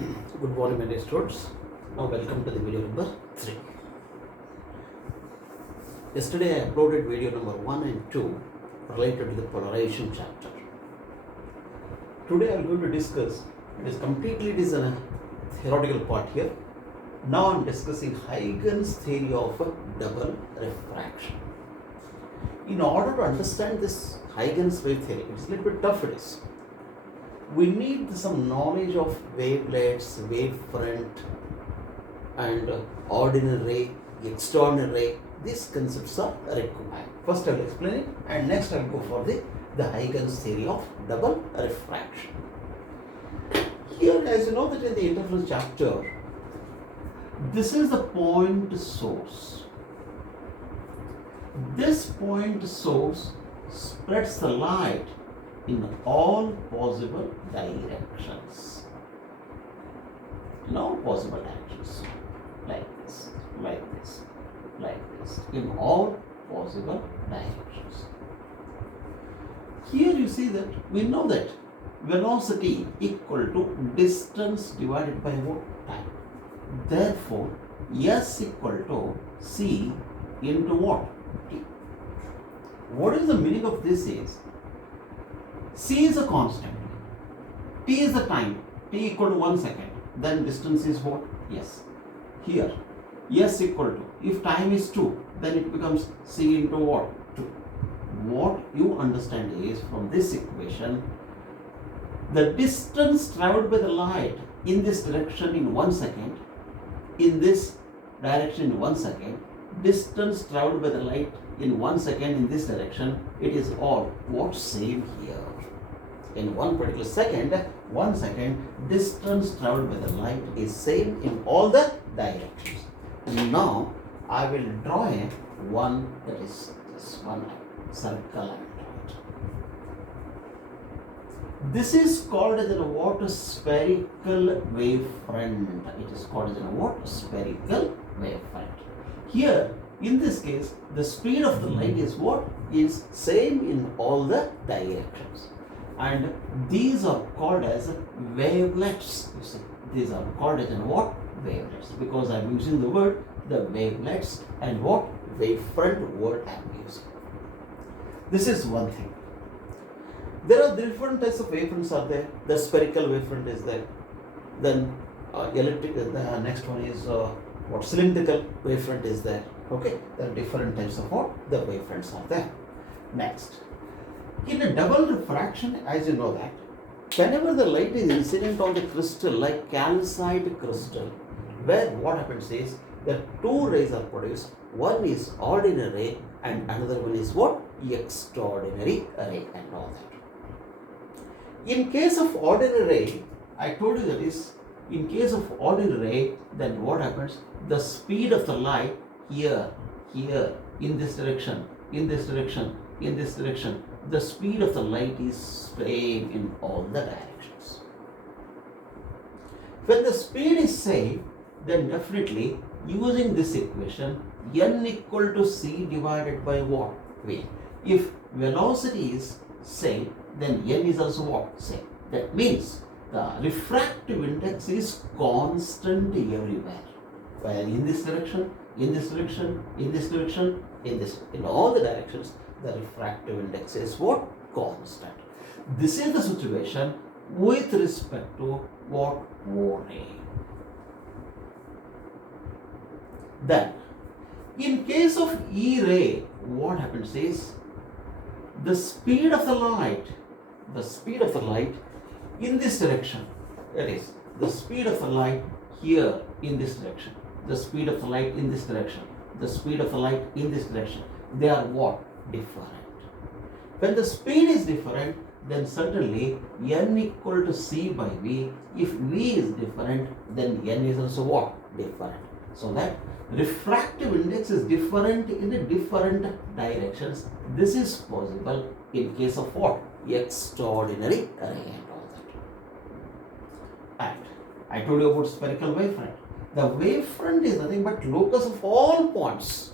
Good morning, my dear students. Now, welcome to the video number 3. Yesterday, I uploaded video number 1 and 2 related to the polarization chapter. Today, I am going to discuss, it is a theoretical part here. Now, I am discussing Huygens theory of double refraction. In order to understand this Huygens wave theory, it's a little bit tough it is. We need some knowledge of wavelets, wavefront, and ordinary ray, extraordinary ray. These concepts are required. First I will explain it, and next I will go for the Huygens theory of double refraction. Here, as you know that in the interference chapter, this is the point source. This point source spreads the light in all possible directions. In all possible directions. Like this, like this, like this. In all possible directions. Here you see that we know that velocity equal to distance divided by what? Time. Therefore, S equal to C into what? T. What is the meaning of this is, C is a constant, T is the time, T equal to 1 second, then distance is what? S. Here, S equal to, if time is 2, then it becomes C into what? 2. What you understand is, from this equation, the distance traveled by the light in this direction in 1 second, in this direction in 1 second, distance traveled by the light in 1 second in this direction, it is all what? Same here. In one particular second, 1 second, distance traveled by the light is same in all the directions. And now I will draw a one, that is this one circle. This is called as a what? Spherical wavefront. It is called as a what? Spherical wavefront. Here, in this case, the speed of the light is what? Is same in all the directions. And these are called as wavelets. You see, these are called as what? Wavelets. Because I am using the word, the wavelets, and what? Wavefront word I am using. This is one thing. There are different types of wavefronts are there. The spherical wavefront is there. Then elliptic. The next one is what? Cylindrical wavefront is there. Okay. There are different types of what? The wavefronts are there. Next. In a double refraction, as you know that, whenever the light is incident on the crystal, like calcite crystal, where what happens is that two rays are produced. One is ordinary ray and another one is what? Extraordinary ray and all that. In case of ordinary ray, I told you that is, in case of ordinary ray, then what happens? The speed of the light here, in this direction, in this direction, in this direction, the speed of the light is same in all the directions. When the speed is same, then definitely using this equation, n equal to c divided by what? V. If velocity is same, then n is also what? Same. That means the refractive index is constant everywhere. While in this direction, in this direction, in this direction, in all the directions, the refractive index is what? Constant. This is the situation with respect to what? O ray. Then, in case of E ray, what happens is, the speed of the light in this direction, that is, the speed of the light here in this direction, the speed of the light in this direction, the speed of the light in this direction, they are what? Different. When the speed is different, then certainly n equal to c by v. If v is different, then n is also what? Different. So that refractive index is different in the different directions. This is possible in case of what? Extraordinary ray and all that. And I told you about spherical wavefront. The wavefront is nothing but locus of all points.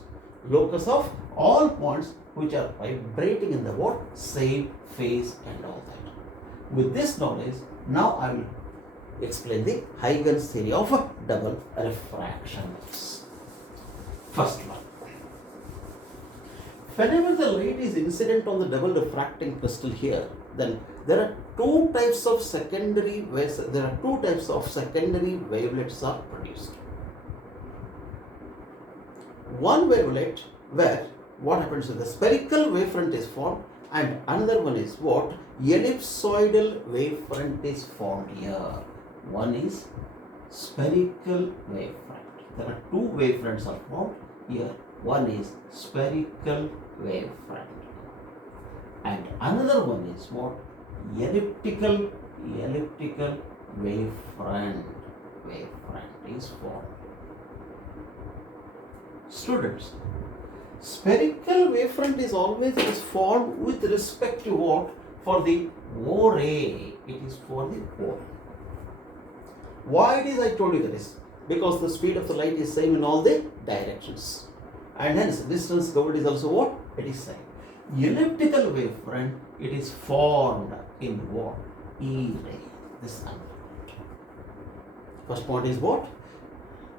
Locus of all points which are vibrating in the what? Same phase and all that. With this knowledge, now I will explain the Huygens theory of double refractions. First one. Whenever the light is incident on the double refracting crystal here, then there are two types of secondary wavelets are produced. One wavelet where what happens is the spherical wavefront is formed, and another one is what? Ellipsoidal wavefront is formed here. One is spherical wavefront. There are two wavefronts are formed here. One is spherical wavefront, and another one is what? Elliptical wavefront is formed. Students, spherical wavefront is always formed with respect to what? For the O ray. It is for the O ray. Why it is I told you that is because the speed of the light is same in all the directions, and hence distance covered is also what? It is same. Elliptical wavefront, it is formed in what? E ray. This unfold. First point is what?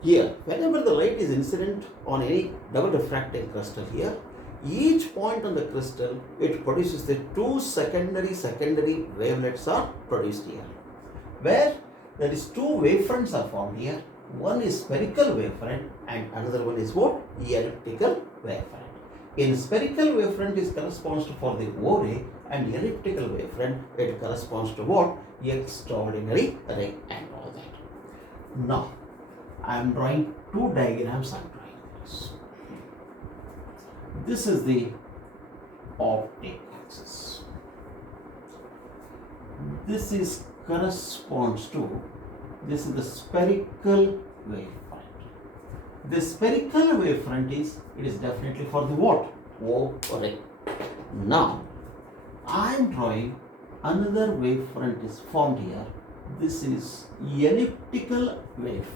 Here, whenever the light is incident on any double refracting crystal here, each point on the crystal, it produces the two secondary wavelets are produced here. Where there is two wavefronts are formed here. One is spherical wavefront and another one is what? Elliptical wavefront. In spherical wavefront is corresponds to for the O ray, and elliptical wavefront it corresponds to what? Extraordinary ray and all that. Now, I am drawing two diagrams. I am drawing this. This is the optic axis. This is corresponds to, this is the spherical wavefront. The spherical wavefront is, it is definitely for the what? O ray. Now, I am drawing another wavefront is formed here. This is elliptical wavefront.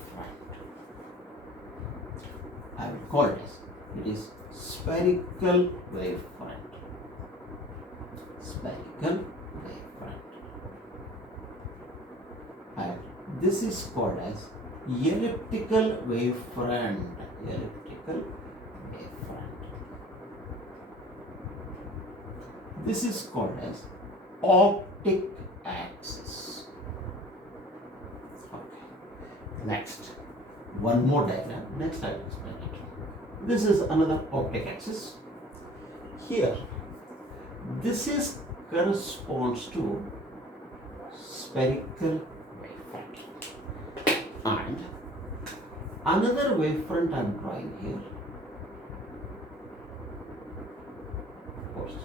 I will call it as, it is spherical wavefront. Spherical wavefront. And this is called as elliptical wavefront. Elliptical wavefront. This is called as optic axis. Okay. Next, one more diagram. Next I will explain it. This is another optic axis. Here, this is corresponds to spherical wavefront, and another wavefront I am drawing here. Of course,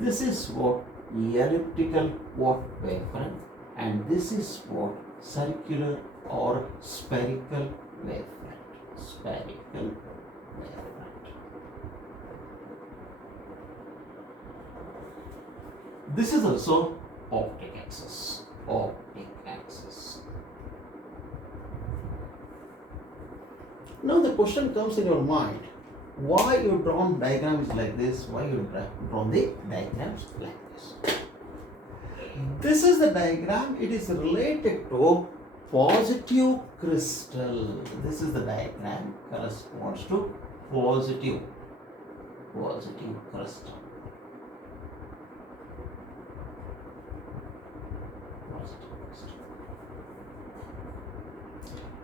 this is what? Elliptical what? Wavefront, and this is what? Circular or spherical wavefront. Spherical wavefront. This is also optic axis. Optic axis. Now the question comes in your mind, why you drawn diagrams like this? Why you drawn the diagrams like this? This is the diagram. It is related to positive crystal. This is the diagram corresponds to positive crystal.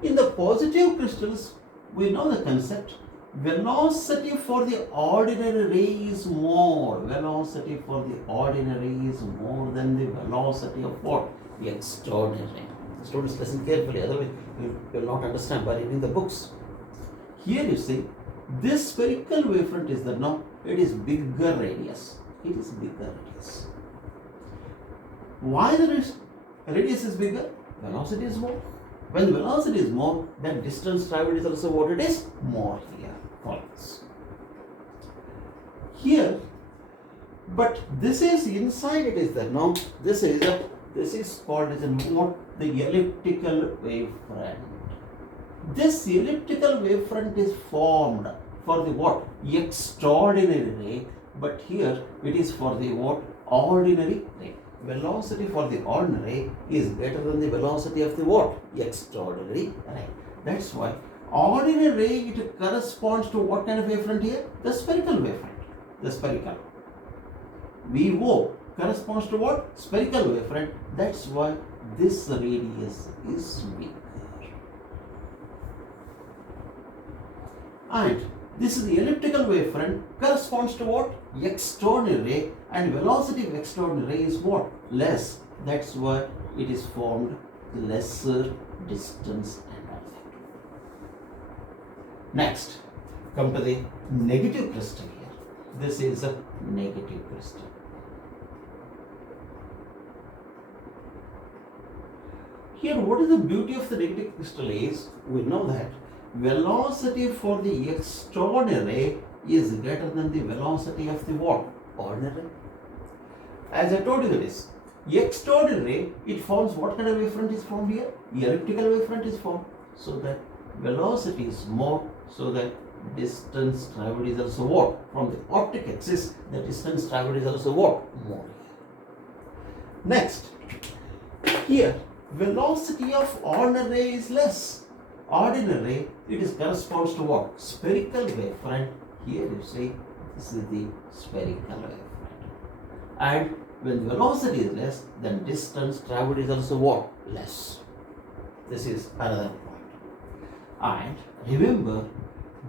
In the positive crystals, we know the concept. Velocity for the ordinary ray is more. Velocity for the ordinary is more than the velocity of what? The extraordinary ray. Students, listen carefully, otherwise you will not understand by reading the books. Here you see, this spherical wavefront is the now, it is bigger radius. It is bigger radius. Why the radius is bigger? Velocity is more. When the velocity is more, then distance traveled is also what it is? More here. Follows. Here, but this is inside it is there. Now, this is called as what? The elliptical wavefront. This elliptical wavefront is formed for the what? Extraordinary ray, but here it is for the what? Ordinary ray. velocity for the ordinary is greater than the velocity of the what? Extraordinary ray. That's why ordinary ray, it corresponds to what kind of wavefront here? The spherical wavefront. The spherical. VO corresponds to what? Spherical wavefront. That's why this radius is bigger. And this is the elliptical wavefront, corresponds to what? Extraordinary ray, and velocity of extraordinary ray is what? Less. That's why it is formed lesser distance and all that. Next, come to the negative crystal here. This is a negative crystal. Here, what is the beauty of the negative crystal is, we know that velocity for the extraordinary is greater than the velocity of the what? Ordinary. As I told you that is, extraordinary, it forms what kind of wavefront is formed here? Elliptical wavefront is formed. So that velocity is more, so that distance traveled is also what? From the optic axis, the distance traveled is also what? More. Next, here, velocity of ordinary is less. Ordinary, it is corresponds to what? Spherical wavefront. Here you see, this is the spherical wavefront. And when velocity is less, then distance traveled is also what? Less. This is another point. And remember,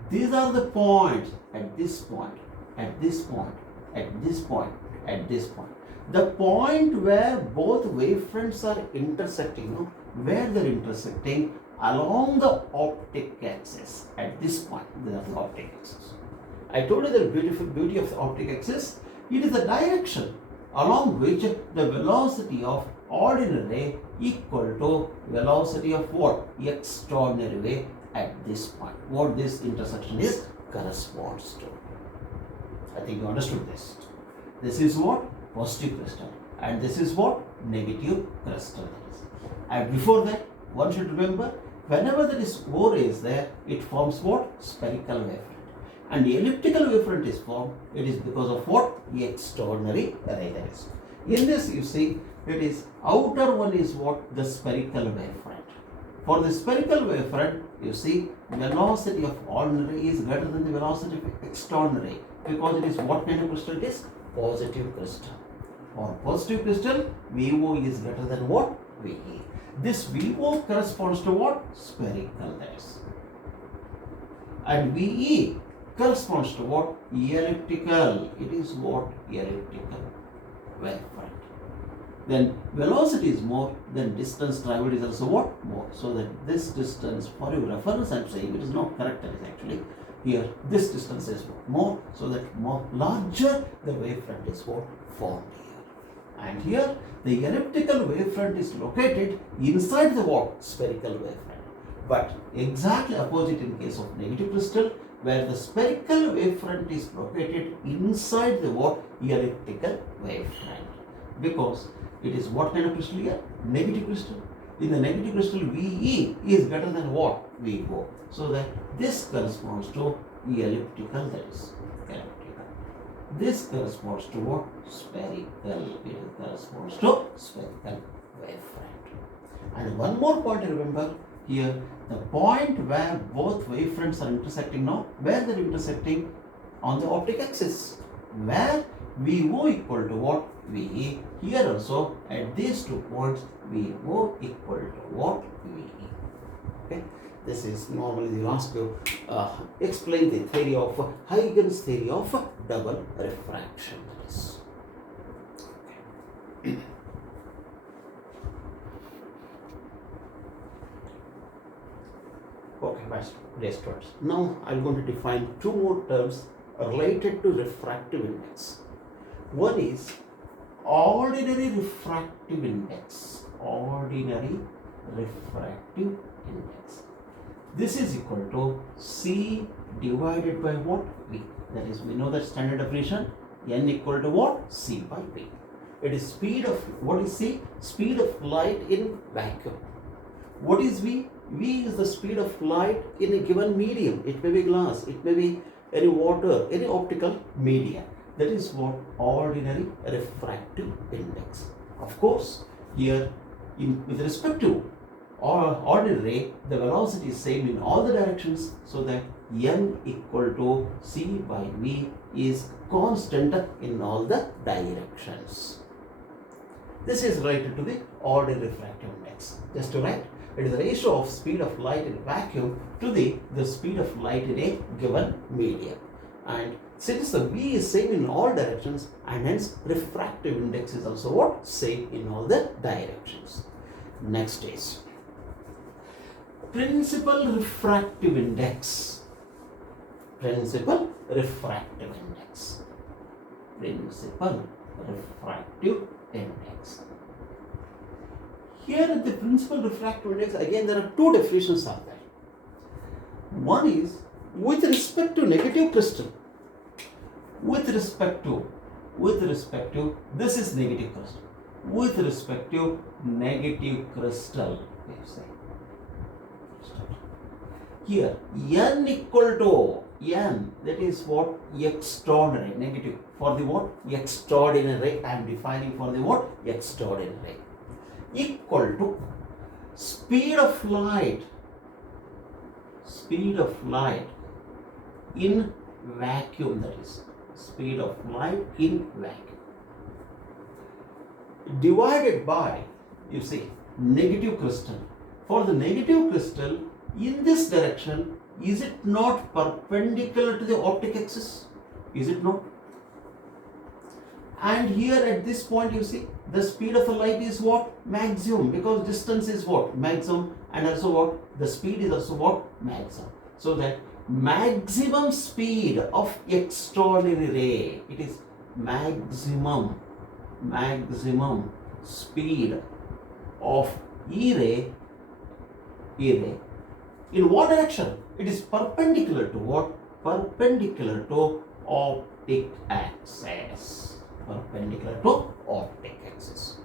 these are the points at this point, at this point, at this point, at this point. The point where both wavefronts are intersecting, no? Where they are intersecting along the optic axis. At this point, they are the optic axis. I told you the beauty of the optic axis. It is the direction along which the velocity of ordinary ray equal to velocity of what? Extraordinary ray at this point. What this intersection is corresponds to. I think you understood this. This is what? Positive crystal. And this is what? Negative crystal. And before that, one should remember, whenever there is O ray is there, it forms what? Spherical wavefront. And the elliptical wavefront is formed, it is because of what? Extraordinary ray there is. In this you see, it is outer one is what? The spherical wavefront. For the spherical wavefront, you see, velocity of ordinary is greater than the velocity of extraordinary, because it is what kind of crystal it is? Positive crystal. For positive crystal, VO is greater than what? VE. This VO corresponds to what? Spherical, that is. And VE corresponds to what? Elliptical. It is what? Elliptical wavefront. Then velocity is more, then distance traveled is also what? More. So that this distance, for your reference I am saying, it is not correct, it is actually here, this distance is more, so that more larger the wavefront is what? Formed here. And here the elliptical wavefront is located inside the what? Spherical wavefront. But exactly opposite in case of negative crystal, where the spherical wavefront is located inside the what? Elliptical wavefront. Because it is what kind of crystal here? Negative crystal. In the negative crystal, VE is greater than what? VO. So that this corresponds to elliptical, that is elliptical. This corresponds to what? Spherical. It corresponds to spherical wavefront. And one more point to remember here, the point where both wavefronts are intersecting now, where they are intersecting on the optic axis, where VO equal to what? VE. Here also at these 2 points, VO equal to what? VE. Okay. This is normally they will ask you explain the theory of Huygens theory of double refraction. Okay. Okay, dear students. Now I am going to define 2 more terms related to refractive index. One is ordinary refractive index. Ordinary refractive index. This is equal to C divided by what? V. That is, we know that standard definition, N equal to what? C by V. It is speed of, what is C? Speed of light in vacuum. What is V? V is the speed of light in a given medium. It may be glass, it may be any water, any optical media. That is what? Ordinary refractive index. Of course, here with respect to ordinary ray, the velocity is same in all the directions, so that n equal to c by v is constant in all the directions. This is related to the ordinary refractive index. Just to write, it is the ratio of speed of light in vacuum to the speed of light in a given medium. And since the v is same in all directions, and hence refractive index is also what? Same in all the directions. Next is principal refractive index. Principal refractive index. Principal refractive index. Here at the principal refractive index, again there are two definitions are there. One is with respect to negative crystal. With respect to, this is negative crystal. With respect to negative crystal, here n equal to n, that is what? Extraordinary, negative. For the what? Extraordinary. I am defining for the what? Extraordinary. Equal to speed of light in vacuum, that is speed of light in vacuum, divided by, you see, negative crystal. For the negative crystal, in this direction, is it not perpendicular to the optic axis? Is it not? And here at this point, you see, the speed of the light is what? Maximum, because distance is what? Maximum, and also what? The speed is also what? Maximum. So that maximum speed of extraordinary ray, it is maximum speed of E ray. In what direction? It is perpendicular to what? Perpendicular to optic axis. Perpendicular to optic axis.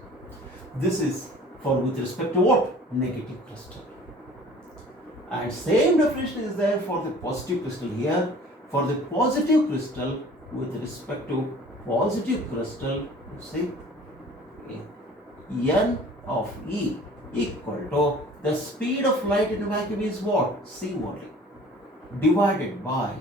This is for with respect to what? Negative crystal. And same definition is there for the positive crystal here. For the positive crystal, with respect to positive crystal, you see, n of E equal to the speed of light in a vacuum is what? C only. Divided by,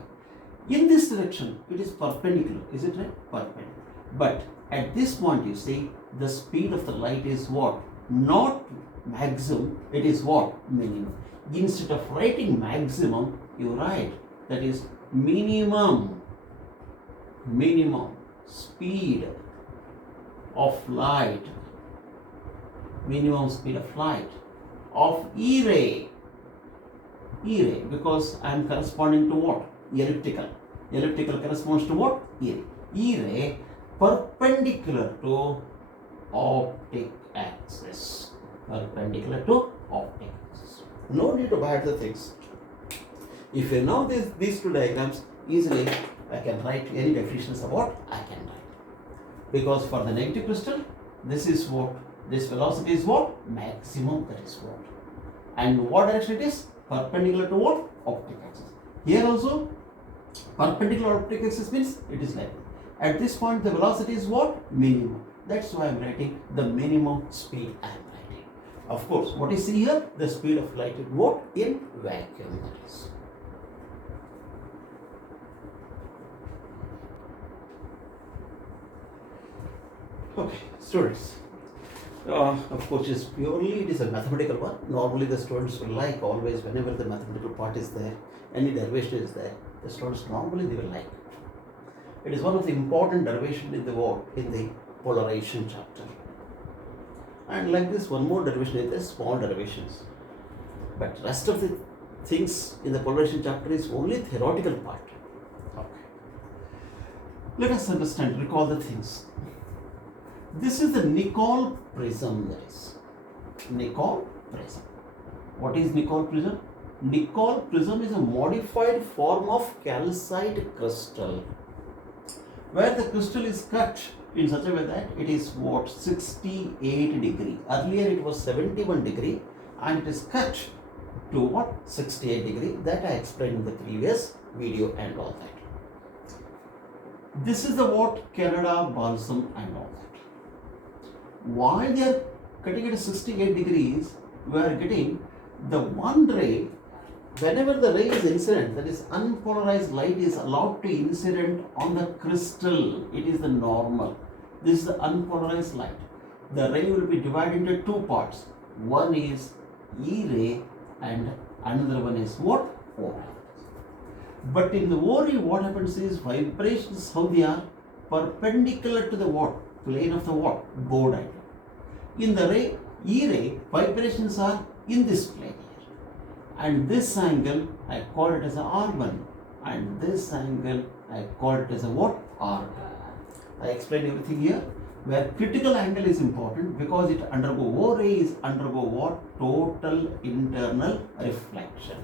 in this direction, it is perpendicular. Is it right? Perpendicular. But at this point, you see, the speed of the light is what? Not maximum, it is what? Minimum. Instead of writing maximum, you write that is minimum speed of light, minimum speed of light of E ray, because I am corresponding to what? Elliptical. Elliptical corresponds to what? E ray. E ray perpendicular to optic axis. Perpendicular to optic axis. No need to add the things. If you know these two diagrams, easily I can write any definitions of what I can write. Because for the negative crystal, this is what? This velocity is what? Maximum, that is what. And what direction it is? Perpendicular to what? Optic axis. Here also, perpendicular optic axis means it is like that. At this point, the velocity is what? Minimum. That's why I am writing the minimum speed I am writing. Of course, what you see here? The speed of light in what? In vacuum, that is. Okay, students. Of course, it is a mathematical one. Normally, the students will like always whenever the mathematical part is there, any derivation is there, the students normally they will like it. It is one of the important derivations in the polarization chapter. And like this, one more derivation is the small derivations. But rest of the things in the polarization chapter is only theoretical part. Okay. Let us understand, recall the things. This is the Nicol prism, that is. Nicol prism. What is Nicol prism? Nicol prism is a modified form of calcite crystal, where the crystal is cut in such a way that it is what? 68 degree. Earlier it was 71 degree and it is cut to what? 68 degree. That I explained in the previous video and all that. This is the what? Canada balsam and all that. while they are cutting at 68 degrees, we are getting the one ray. Whenever the ray is incident, that is unpolarized light is allowed to incident on the crystal. It is the normal. This is the unpolarized light. The ray will be divided into two parts. One is E ray and another one is what? O ray. But in the O ray, what happens is vibrations, how they are perpendicular to the what? Plane of the what? Bow diagram. In the ray, E ray, vibrations are in this plane here. And this angle, I call it as a R1. And this angle, I call it as a what? R2. I explained everything here. Where critical angle is important because it O ray is undergo what? Total internal reflection.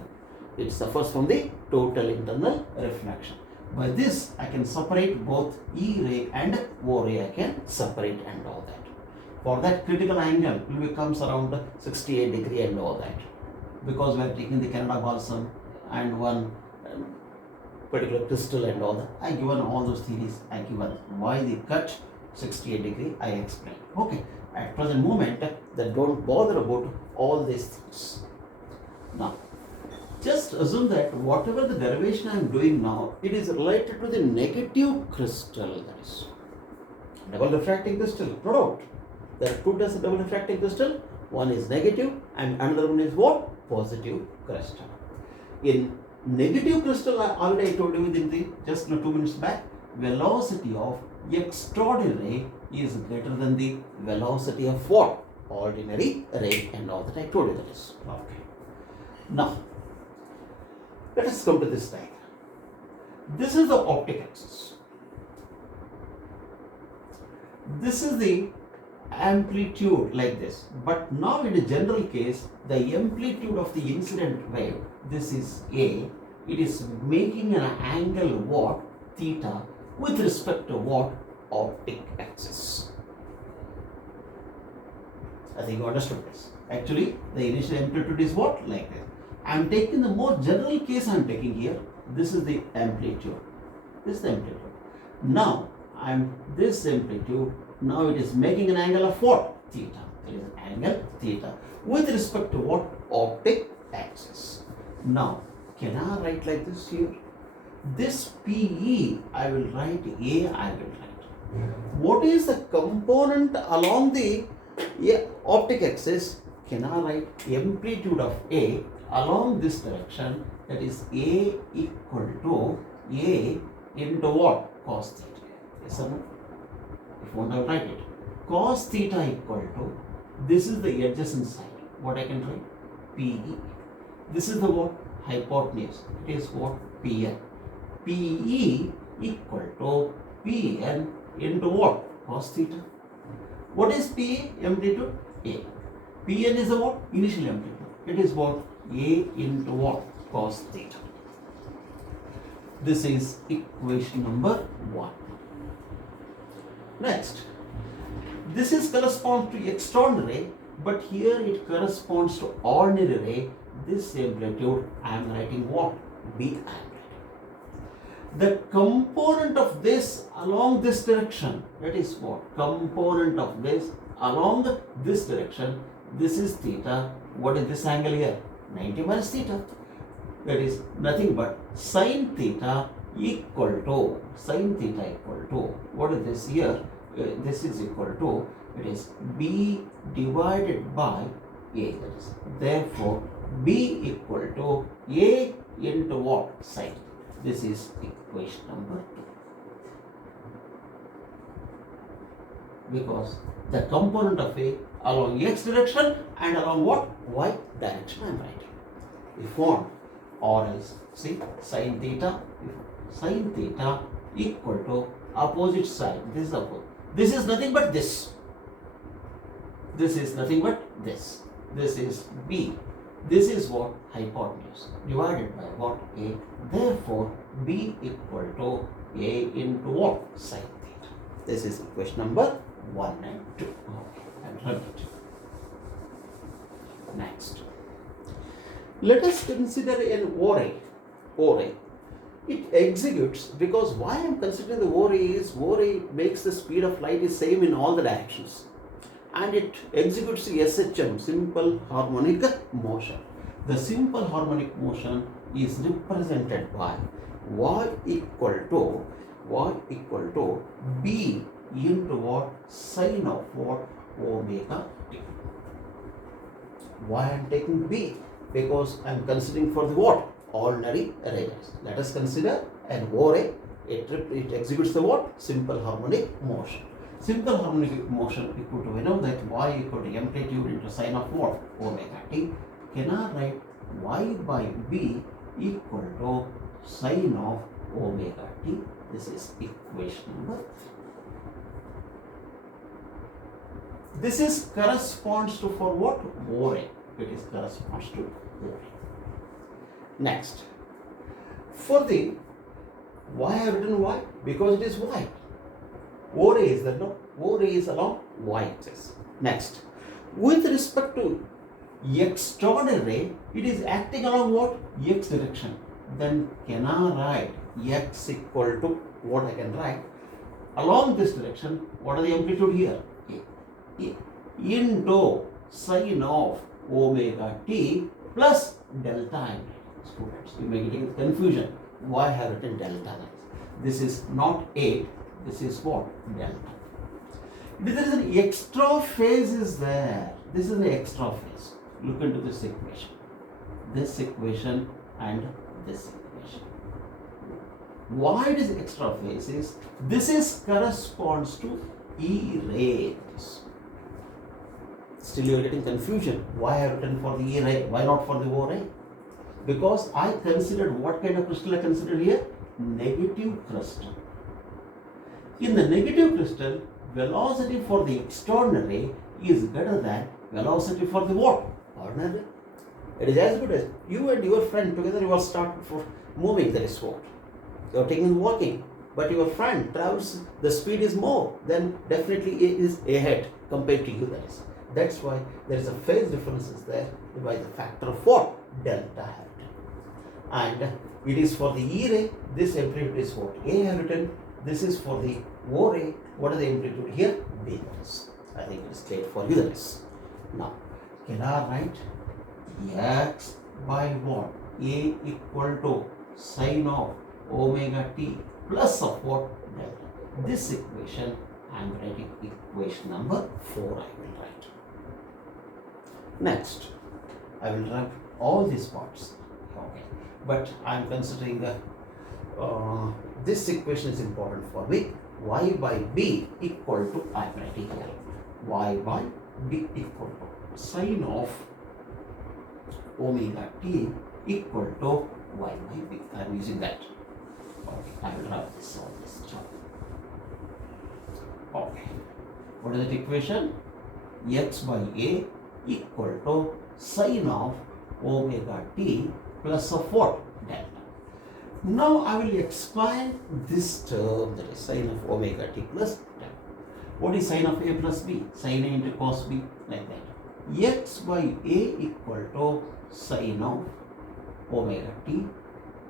It suffers from the total internal reflection. By this, I can separate both E ray and O ray. I can separate and all that. For that, critical angle will becomes around 68 degree and all that. Because we are taking the Canada balsam and one particular crystal and all that. I given all those theories. I given why they cut 68 degree. I explained. Okay. At present moment, that don't bother about all these things. Now, just assume that whatever the derivation I am doing now, it is related to the negative crystal. That is double refracting crystal. No doubt. There are two types of double refracting crystal. One is negative and another one is what? Positive crystal. In negative crystal, I already told you within the just 2 minutes back, velocity of extraordinary is greater than the velocity of what? Ordinary ray and all that I told you that is. Okay. Now, let us come to this diagram. This is the optic axis. This is the amplitude like this. But now in a general case, the amplitude of the incident wave, this is A, it is making an angle what? Theta with respect to what? Optic axis. I think you understood this. Actually, the initial amplitude is what? Like this. I am taking the more general case I am taking here. This is the amplitude. This is the amplitude. Now, I am this amplitude. Now it is making an angle of what? Theta. It is angle theta with respect to what? Optic axis. Now, can I write like this here? This PE, I will write A, I will write. What is the component along the optic axis? Can I write amplitude of A along this direction? That is A equal to A into what? Cos theta. Yes or no? If you want to write it. Cos theta equal to, this is the adjacent side. What I can write? PE. This is the what? Hypotenuse. It is what? PN. PE equal to PN into what? Cos theta. What is PE? Amplitude? A. PN is the what? Initial amplitude. It is what? A into what? Cos theta. This is equation number 1. Next, this is corresponds to extraordinary, but here it corresponds to ordinary ray. This amplitude I am writing what? B amplitude. The component of this along this direction, that is what? Component of this along this direction, this is theta. What is this angle here? 90 minus theta. That is nothing but sin theta equal to, what is this here? This is equal to, it is B divided by A. That is, therefore, B equal to A into what? Sin. This is equation number 2. Because the component of A along X direction and along what? Y direction I am writing. If one or else, see, sin theta equal to opposite side. This is opposite. This is nothing but this. This is nothing but this. This is B. This is what? Hypotenuse divided by what? A. Therefore, B equal to A into what? Sin theta. This is equation number 1 and 2. Okay, I'll run it. Next, let us consider an O ray. It executes, because why I am considering the O ray is O ray makes the speed of light is same in all the directions. and it executes SHM, simple harmonic motion. The simple harmonic motion is represented by y equal to B into what? Sine of what? Omega t. Why I am taking B? Because I am considering for the what? Ordinary rays. Let us consider an O ray. It executes the what? Simple harmonic motion. Simple harmonic motion equal to, we know that y equal to amplitude into sine of what? Omega t. Can I write y by B equal to sine of omega t? This is equation number 3. This is corresponds to for what? O ray. It is corresponds to O ray. Next, for the why I have written y? Because it is y. O ray is there, no? O ray is along y axis. Next, with respect to external ray, it is acting along what? X direction. Then can I write x equal to what I can write? Along this direction, what are the amplitude here? A. Into sine of omega t plus delta amplitude. Students, you may get confusion. Why have written delta? This is not 8, this is what? Delta. There is an extra phase is there. This is an extra phase. Look into this equation. This equation and this equation. Why it is extra phase is, this is corresponds to E rays. Still you are getting confusion. Why I have written for the E ray? Why not for the O ray? Because I considered, what kind of crystal I considered here? Negative crystal. In the negative crystal, velocity for the external ray is greater than velocity for the what? Ordinary ray. It is as good as you and your friend together, you are starting for moving, that is what? You are taking walking, but your friend travels, the speed is more, then definitely it is ahead compared to you, that is. That's why there is a phase differences there by the factor of what? Delta have written. And it is for the E ray, this amplitude is what? A have written. This is for the O ray. What are the amplitude here? B is. I think it is clear for you, that is. Now, can I write x by what? A equal to sine of omega t plus of what? Delta. This equation I am writing equation number 4 I will write. Next, I will write all these parts. Okay. But I am considering this equation is important for me. Y by B equal to, I am writing here. Y by B equal to sine of omega t equal to y by b. I am using that. Okay, I will write this on this chart. Okay. What is that equation? X by A equal to sine of omega t plus of what? Delta. Now I will expand this term, that is sine of omega t plus delta. What is sine of A plus B? Sine A into cos B, like that. X by A equal to sine of omega t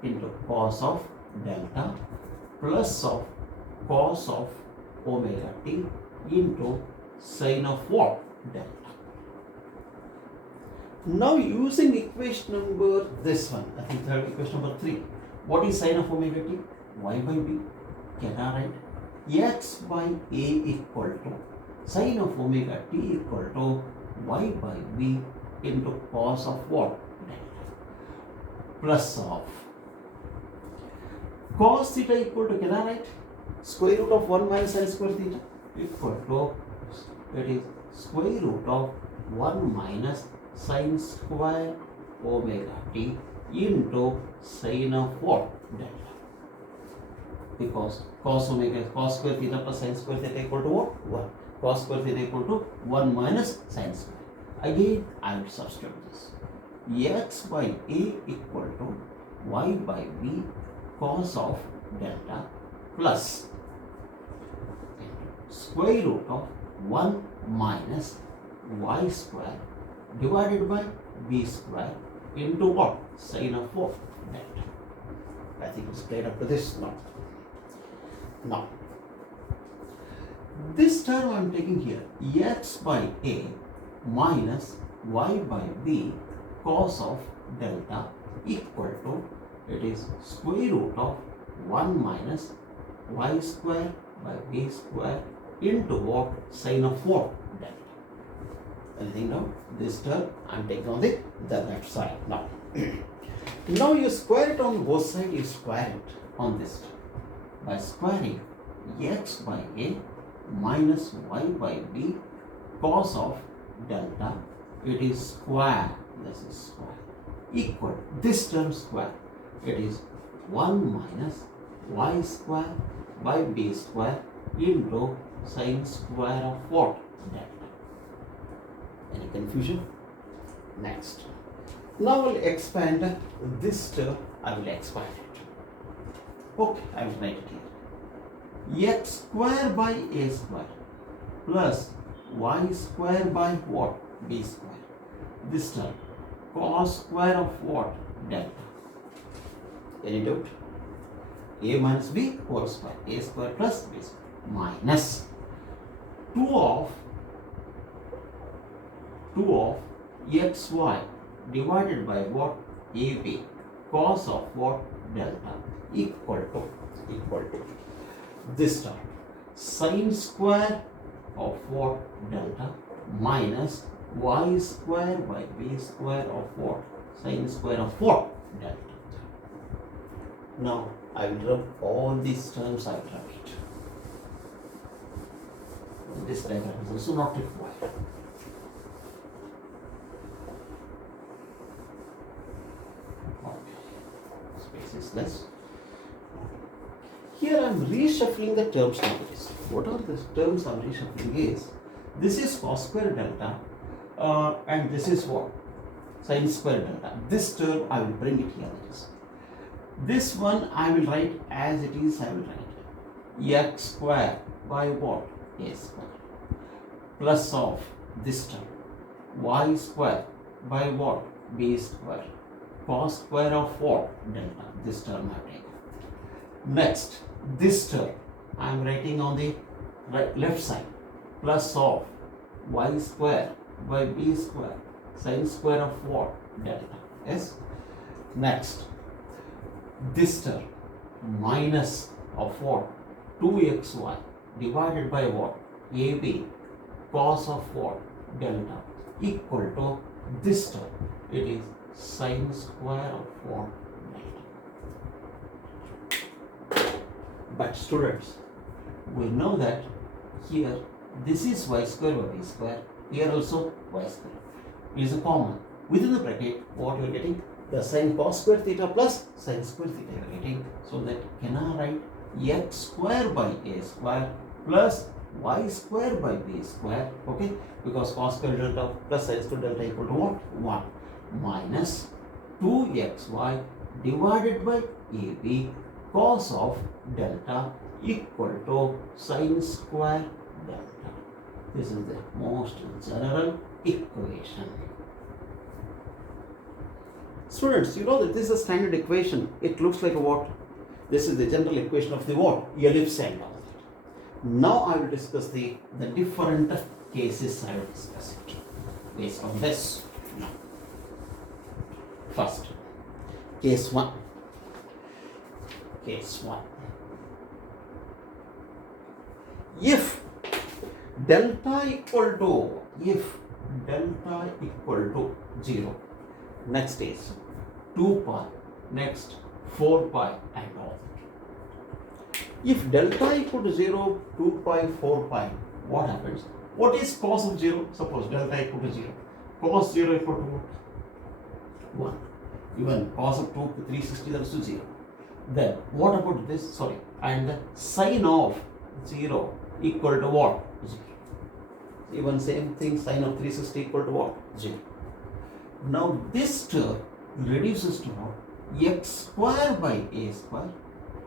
into cos of delta plus of cos of omega t into sine of what? Delta. Now using equation number, this one, I think third equation number 3. What is sine of omega t? Y by B. Can I write x by A equal to sine of omega t equal to y by B into cos of what? Delta. Plus of cos theta equal to, can I write square root of 1 minus sin square theta equal to, it is square root of 1 minus sin square omega t into sine of what? Delta. Because cos square theta plus sin square theta equal to what? 1. Cos square theta equal to 1 minus sin square. Again, I will substitute this. X by A equal to y by B cos of delta plus square root of 1 minus y square divided by b square into what? Sine of what? Delta. I think it's clear up to this now. Now, This term I am taking here, x by a minus y by b cos of delta equal to, it is square root of 1 minus y square by b square into what? Sine of what? Delta. Anything now? This term I am taking on the left side. Now, now you square it on both sides, you square it on this term by squaring x by a minus y by b cos of delta, it is square, this is square, equal, this term square, it is 1 minus y square by b square into sine square of what? Delta. Any confusion? Next. Now I will expand this term, I will expand it. Okay, I will write it here. X square by a square plus y square by what? B square. This term, cos square of what? Delta. Any doubt? A minus b whole square. A square plus b square minus 2 of xy divided by what? AB cos of what? Delta equal to this term, sine square of what? Delta minus y square by b square of what? Sine square of what? Delta. Now I will rub all these terms, I will rub it. This diagram is also not required. Space is less. Here I am reshuffling the terms nowadays. What are the terms I am reshuffling is, this is cos square delta and this is what? Sin square delta. This term I will bring it here. This one I will write as it is, I will write x square by what? A square plus of this term y square by what? B square cos square of what? Delta. This term I have taken. Next, this term I am writing on the left side plus of y square by b square sine square of what? Delta. Yes. Next, this term minus of what? 2xy divided by what? AB cos of what? Delta equal to this term. It is sine square of what? Delta. But students, we know that here this is y square by b square, here also y square. It is a common. Within the bracket, what you are getting? The sine cos square theta plus sine square theta you are getting. So that can I write x square by a square plus y square by b square, okay? Because cos square delta plus sine square delta equal to what? 1 minus 2xy divided by ab cos of delta equal to sine square delta. This is the most general equation. Students, you know that this is a standard equation. It looks like a what? This is the general equation of the what? Ellipse and all that. Now I will discuss the different cases. I will discuss it based on this. Now, first, case 1. Case 1. If delta equal to 0, next is 2 pi, next 4 pi and all that. If delta equal to 0, 2 pi, 4 pi, what happens? What is cos of 0? Suppose delta equal to 0. Cos 0 equal to what? 1. Even cos of 2 to 360, that is to 0. Then what about this? Sorry. And the sine of 0 equal to what? 0. Even same thing, sine of 360 equal to what? 0. Now this term reduces to what? X square by a square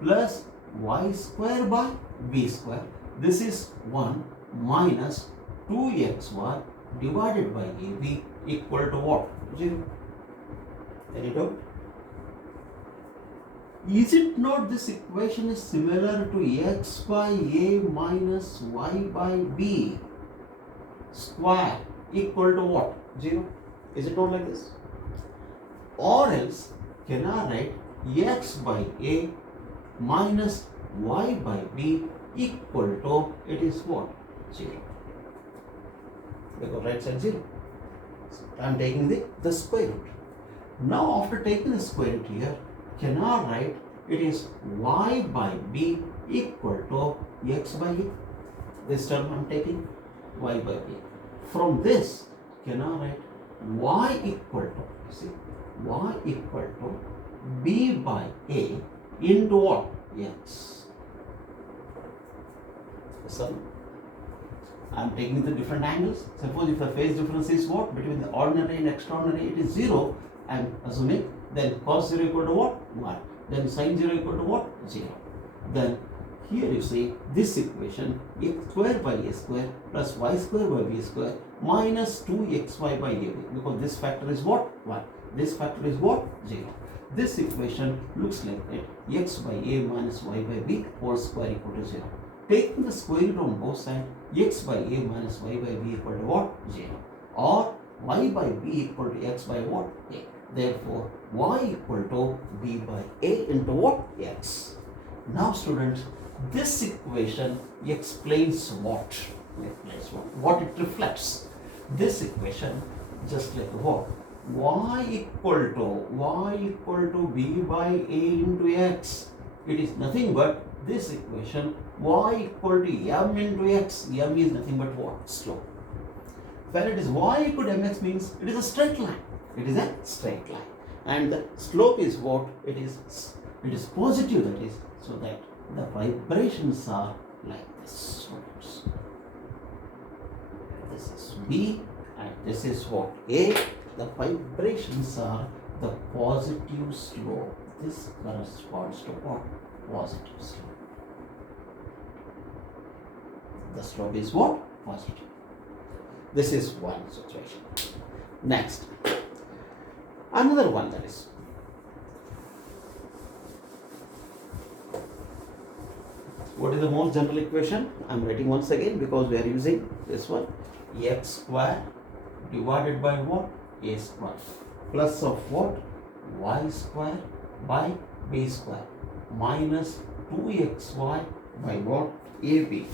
plus y square by b square. This is 1 minus 2xy divided by ab equal to what? 0. Any doubt? Is it not this equation is similar to x by a minus y by b square equal to what? 0. Is it not like this? Or else, can I write x by a minus y by b equal to, it is what? 0. Because right side 0. So I am taking the square root. Now after taking the square root here, can I write it is y by b equal to x by a. This term I am taking y by b. From this, can I write y equal to, see, y equal to b by a into what? X. So, I am taking the different angles. Suppose if the phase difference is what? Between the ordinary and extraordinary, it is 0. I am assuming then cos 0 equal to what? 1. Then sin 0 equal to what? 0. Then here you see this equation x square by a square plus y square by b square minus 2xy by ab, because this factor is what? 1. This factor is what? 0. This equation looks like that x by a minus y by b whole square equal to 0. Taking the square root on both sides, x by a minus y by b equal to what? 0. Or y by b equal to x by what? A. Therefore, y equal to b by a into what? X. Now students, this equation explains what? What it reflects. This equation just like what? Y equal to b by a into x. It is nothing but this equation y equal to m into x. M is nothing but what? Slope. When it is y equal to mx means it is a straight line. It is a straight line. And the slope is what? It is positive, that is, so that the vibrations are like this. This is B and this is what? A. The vibrations are the positive slope. This corresponds to what? Positive slope. The slope is what? Positive. This is one situation. Next, another one, that is what is the most general equation? I am writing once again because we are using this one. X square divided by what? A square plus of what? Y square by b square minus 2xy by what? AB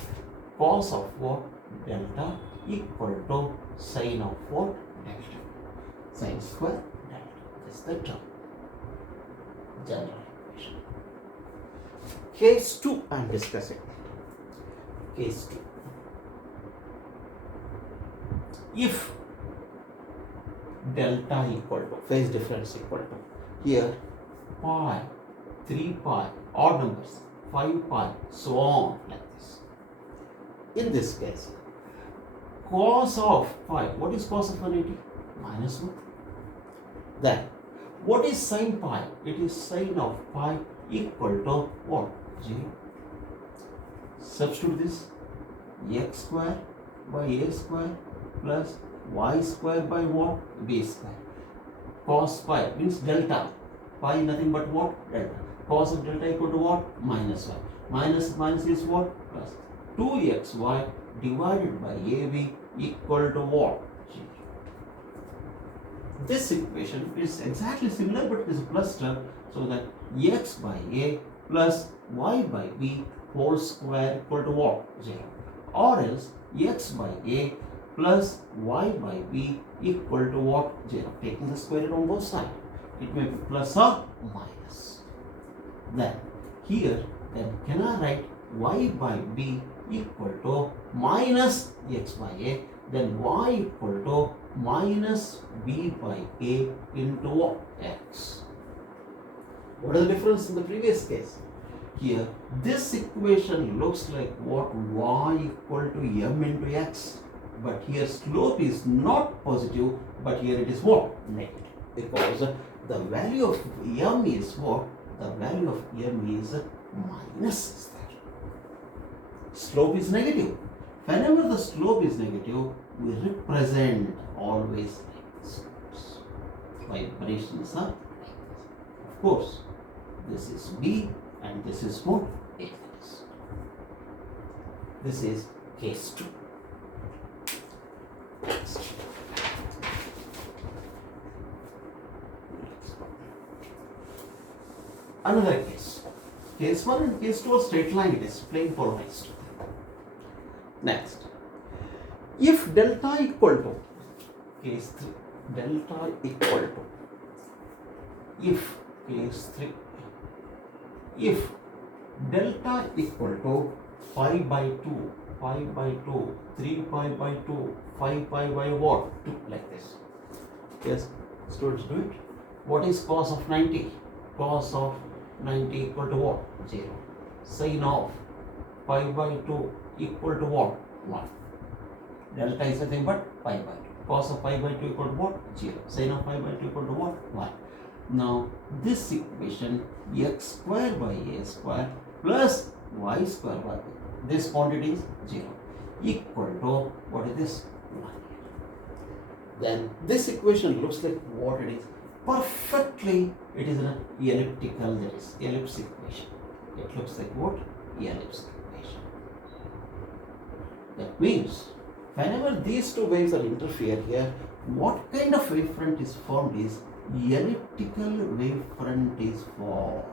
cos of what? Delta equal to sine of what? Delta. Sine square delta. This is the term. General equation. Case 2 I am discussing. Case 2. If delta equal to, phase difference equal to, here pi, 3 pi, odd numbers, 5 pi, so on, like this. In this case, cos of pi, what is cos of 180? Minus 1. Then, what is sin pi? It is sin of pi equal to what? 0. Substitute this, x square by a square plus y square by what? B square. Cos pi means delta. Pi nothing but what? Delta. Cos of delta equal to what? Minus 1. Minus is what? Plus. 2xy divided by AB equal to what? 0. This equation is exactly similar, but it is a plus term, so that x by a plus y by b whole square equal to what? 0. Or else x by a plus y by b equal to what? 0. Taking the square root on both sides, it may be plus or minus. Then here, then can I write y by b equal to minus x by a, then y equal to minus b by a into what? X. What is the difference in the previous case? Here, this equation looks like what? Y equal to m into x. But here slope is not positive, but here it is what? Negative. Because the value of m is what? The value of m is minus is there. Slope is negative. Whenever the slope is negative, we represent always like this. Vibrations are like this. Of course, This is B and this is what? A. This is case 2. Next. Another case. Case 1 and case 2 are straight line, it is plain polarized. Next. If delta equal to, case 3, delta equal to, if case 3, if delta equal to pi by 2, pi by 2, 3 pi by 2, 5 pi by what? 2, like this. Yes, students do it. What is cos of 90? Cos of 90 equal to what? 0. Sin of pi by 2 equal to what? 1. Delta is nothing but pi by 2. Cos of pi by 2 equal to what? 0. Sin of pi by 2 equal to what? 1. Now, this equation x square by a square plus y square by this quantity is 0 equal to, what is this? 1. Then this equation looks like what it is. Perfectly, it is an elliptical, that is ellipse equation. It looks like what? Ellipse equation. That means, whenever these two waves are interfere here, what kind of wavefront is formed is elliptical wavefront is formed.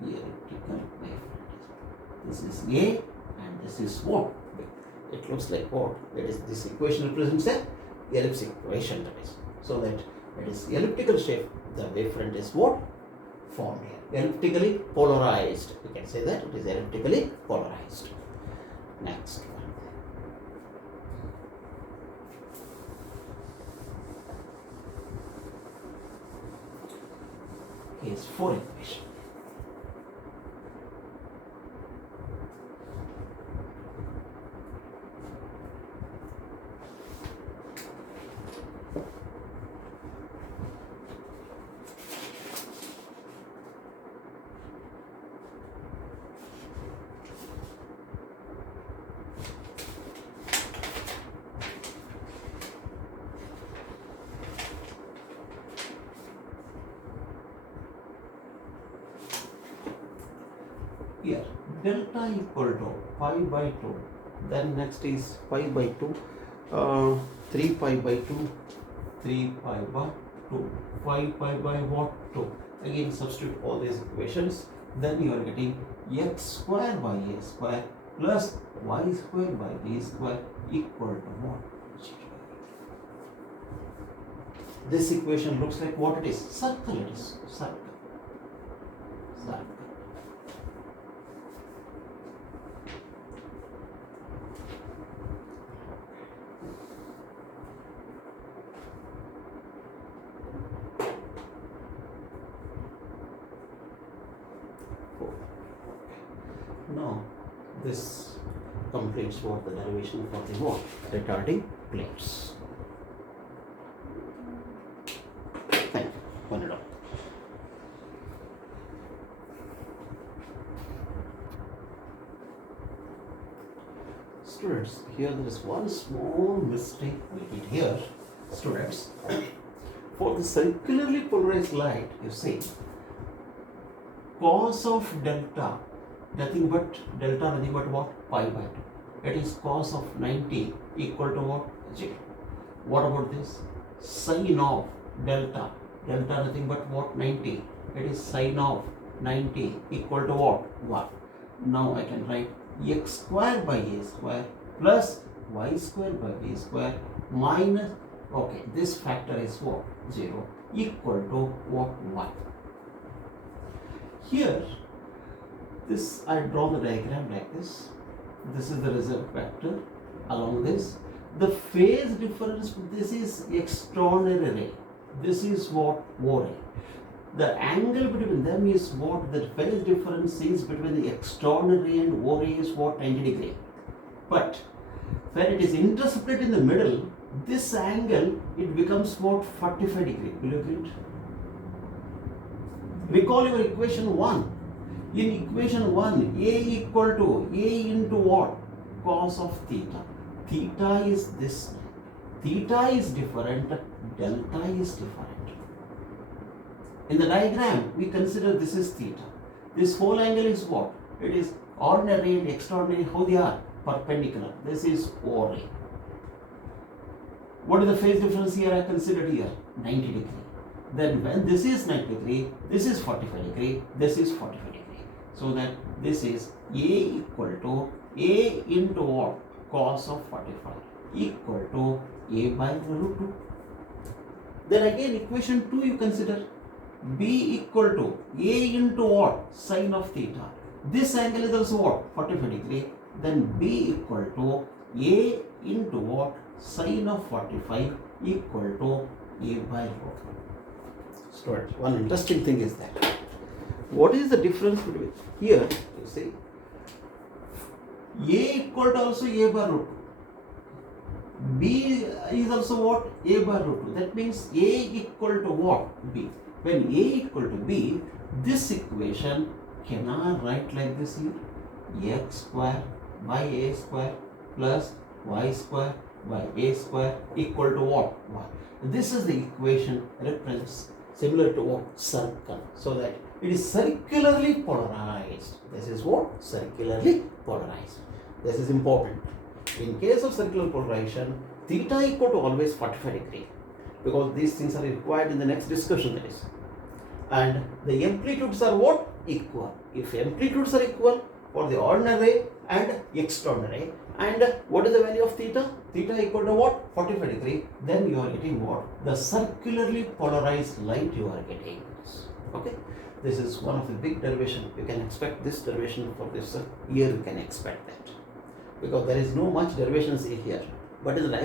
Elliptical wavefront. This is A and this is what? B. It looks like what? That is, this equation represents a ellipse equation, that is. So that it is elliptical shape, the wavefront is what? Formed here. Elliptically polarized. We can say that it is elliptically polarized. Next one. Case 4 equation. Here, delta equal to pi by 2, then next is pi by 2, 3 pi by 2, 3 pi by 2, 5 pi by what? 2. Again, substitute all these equations, then you are getting x square by a square plus y square by b square equal to what? 0. This equation looks like what it is? Circle, it is. Circle. Circle. Now, this completes what the derivation for the what? Retarding plates. Thank you. One it up. Students, here there is one small mistake we did here. Students, for the circularly polarized light, you see, cos of delta, nothing but what? Pi by 2. That is cos of 90 equal to what? 0. What about this? Sin of delta, nothing but what? 90. That is sin of 90 equal to what? 1. Now I can write x square by a square plus y square by b square minus, okay, this factor is what? 0 equal to what? 1. Here, this I draw the diagram like this. This is the result vector along this. The phase difference, this is extraordinary ray. This is what? O ray. The angle between them is what? The phase difference is between the extraordinary and O ray is what? 90 degree. But when it is intercepted in the middle, this angle, it becomes what? 45 degree. Will you agree? Recall your equation 1. In equation 1, A equal to A into what? Cos of theta. Theta is this. Theta is different, delta is different. In the diagram, we consider this is theta. This whole angle is what? It is ordinary and extraordinary. How they are? Perpendicular. This is OA. What is the phase difference here I considered here? 90 degree. Then when this is 90 degree, this is 45 degree, this is 45 degree. So that this is A equal to A into what? Cos of 45 equal to A by root 2. Then again equation 2 you consider. B equal to A into what? Sine of theta. This angle is also what? 45 degree. Then B equal to A into what? Sine of 45 equal to A by root 2. Students, one interesting thing is that what is the difference between here? You see, A equal to also A by root 2. B is also what? A by root 2. That means A equal to what? B. When A equal to B, this equation can I write like this here? X square by A square plus Y square by A square equal to what? Y. This is the equation represents similar to what? Circle. So that it is circularly polarized. This is what? Circularly polarized. This is important. In case of circular polarization, theta equal to always 45 degree, because these things are required in the next discussion that is. And the amplitudes are what? Equal. If amplitudes are equal for the ordinary and extraordinary, and what is the value of theta? Theta equal to what? 45 degree. Then you are getting what? The circularly polarized light you are getting. Okay. This is one of the big derivation. You can expect this derivation for this year. You can expect that, because there is no much derivations here. But in the